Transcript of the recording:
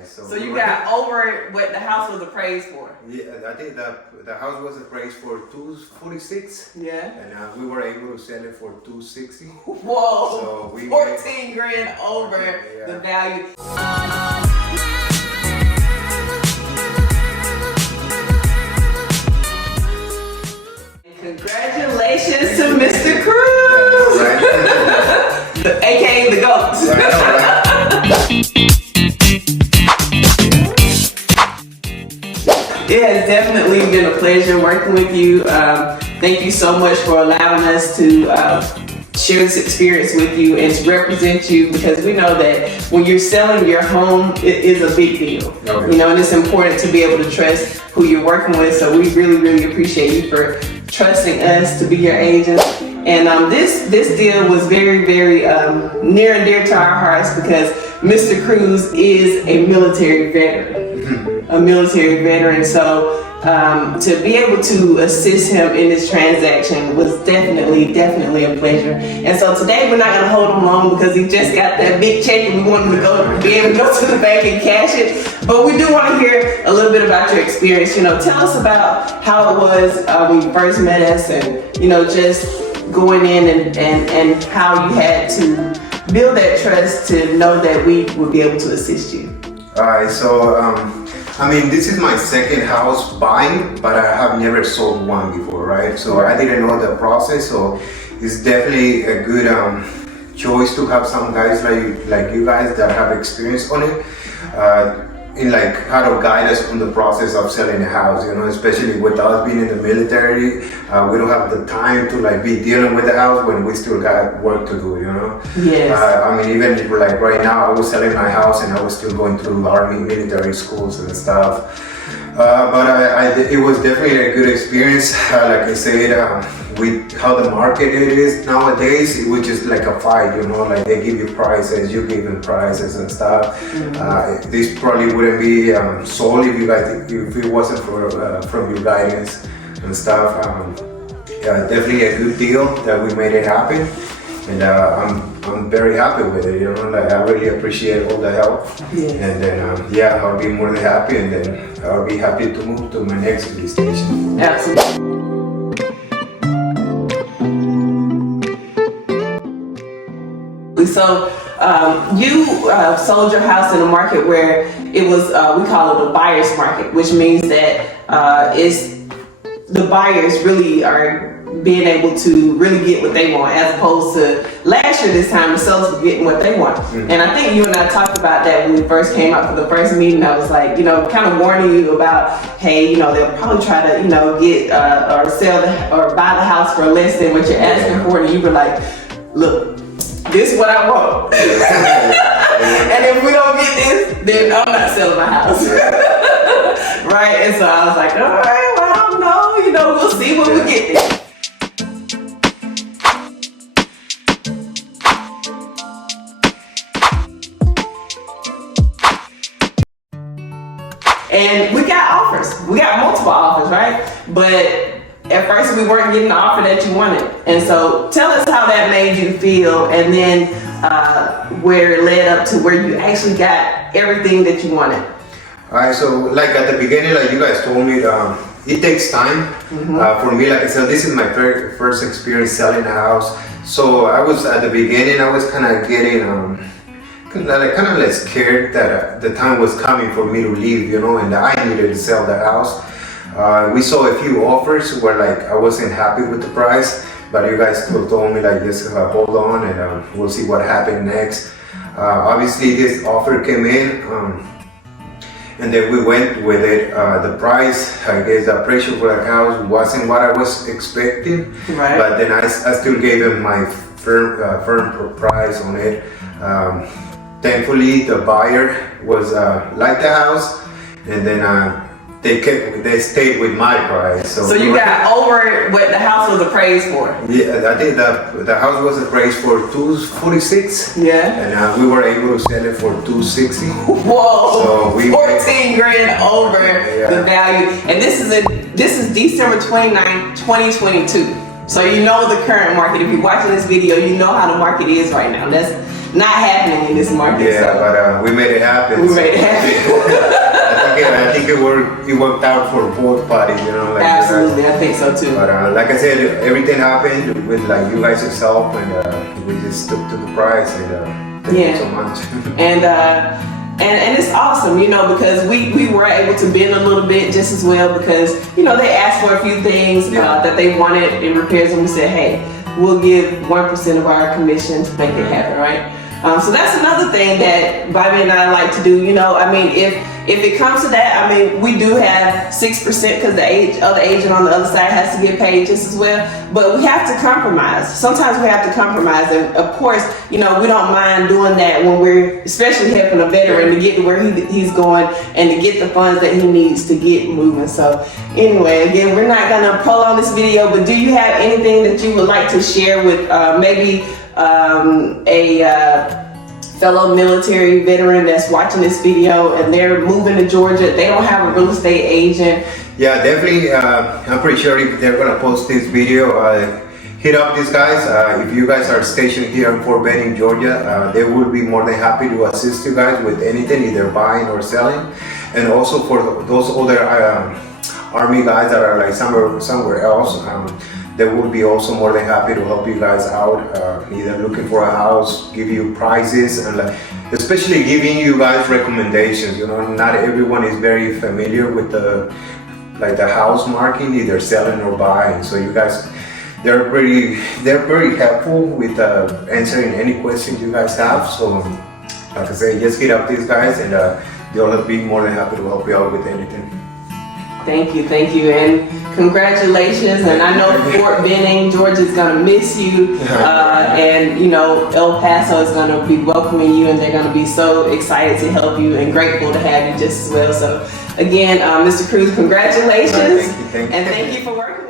price. So you got over what the house was appraised for? Yeah, I think the house was appraised for $246. Yeah. And we were able to sell it for $260. Whoa! So we 14 grand over the value. Congratulations to Mr. Cruz, aka the GOAT. It has definitely been a pleasure working with you. Thank you so much for allowing us to share this experience with you and to represent you, because we know that when you're selling your home, it is a big deal. Okay. You know, and it's important to be able to trust who you're working with. So we really appreciate you for trusting us to be your agent. And this deal was very near and dear to our hearts because Mr. Cruz is a military veteran. A military veteran. So to be able to assist him in this transaction was definitely a pleasure. And so today we're not going to hold him long because he just got that big check and we want him to be able to go to the bank and cash it. But we do want to hear a little bit about your experience. You know, tell us about how it was when you first met us, and you know, just going in and how you had to build that trust to know that we would be able to assist you. Alright, so I mean, this is my second house buying, but I have never sold one before, right? So I didn't know the process, so it's definitely a good choice to have some guys like you guys that have experience on it, in like how to guide us on the process of selling a house, you know, especially with us being in the military. We don't have the time to like be dealing with the house when we still got work to do, you know. Yes. I mean, even like right now, I was selling my house and I was still going through army military schools and stuff. But it was definitely a good experience. Like I said, with how the market it is nowadays, it was just like a fight, you know, like they give you prices, you give them prices and stuff. Mm-hmm. This probably wouldn't be sold if it wasn't from your guidance and stuff. Yeah, definitely a good deal that we made it happen. And I'm very happy with it, you know, like I really appreciate all the help. Yes. And then, yeah, I'll be more than happy, and then I'll be happy to move to my next destination. Absolutely. So you sold your house in a market where it was, we call it a buyer's market, which means that the buyers really are being able to really get what they want, as opposed to last year this time the sellers were getting what they want. Mm-hmm. And I think you and I talked about that when we first came out for the first meeting. I was like, you know, kind of warning you about, hey, you know, they'll probably try to, you know, get or sell or buy the house for less than what you're asking for. And you were like, look, this is what I want. And if we don't get this, then I'm not selling my house. Right? And so I was like, all right, well, I don't know, you know, we'll see when we get there. And we got offers. We got multiple offers, right? But at first we weren't getting the offer that you wanted. And so tell us how that made you feel, and then where it led up to where you actually got everything that you wanted. Alright, so like at the beginning, like you guys told me, it takes time. Mm-hmm. For me, like I said, this is my very first experience selling a house. So I was at the beginning, I was kind of getting kind of like scared that the time was coming for me to leave, you know, and I needed to sell the house. We saw a few offers where like I wasn't happy with the price, but you guys still told me like just hold on and we'll see what happened next. Obviously this offer came in, and then we went with it. The price, I guess the appraisal for the house wasn't what I was expecting, right. But then I still gave them my firm price on it. Thankfully, the buyer was like the house, and then they stayed with my price. So you got over what the house was appraised for? Yeah, I think the house was appraised for $246. Yeah. And we were able to sell it for $260. Whoa! So 14 grand over the value, and this is December 29, 2022. So you know the current market. If you're watching this video, you know how the market is right now. That's not happening in this market. Yeah, so. But we made it happen. We made it happen. it worked out for both parties, you know. Like Absolutely, I think so too. But like I said, everything happened with like you guys' help, and we just stuck to the price, and thank you so much. And it's awesome, you know, because we were able to bend a little bit just as well, because, you know, they asked for a few things that they wanted in repairs, and we said, hey, we'll give 1% of our commission to make it happen, right? So that's another thing that Bobby and I like to do. You know, I mean, if it comes to that, I mean, we do have 6% because the other agent on the other side has to get paid just as well. But we have to compromise. Sometimes we have to compromise, and of course, you know, we don't mind doing that when we're, especially helping a veteran to get to where he's going and to get the funds that he needs to get moving. So anyway, again, we're not gonna prolong this video, but do you have anything that you would like to share with maybe a fellow military veteran that's watching this video and they're moving to Georgia, they don't have a real estate agent? Yeah, definitely. I'm pretty sure if they're gonna post this video, hit up these guys. If you guys are stationed here in Fort Benning, Georgia, they will be more than happy to assist you guys with anything, either buying or selling. And also for those other Army guys that are like somewhere else, they will be also more than happy to help you guys out, either looking for a house, give you prices, and especially giving you guys recommendations. You know, not everyone is very familiar with the house market, either selling or buying. So you guys, they're pretty helpful with answering any questions you guys have. So like I say, just hit up these guys, and they'll be more than happy to help you out with anything. Thank you, and congratulations. And I know Fort Benning, Georgia is gonna miss you, and you know, El Paso is gonna be welcoming you, and they're gonna be so excited to help you and grateful to have you just as well. So again, Mr. Cruz, congratulations, Thank you. And thank you for working with us.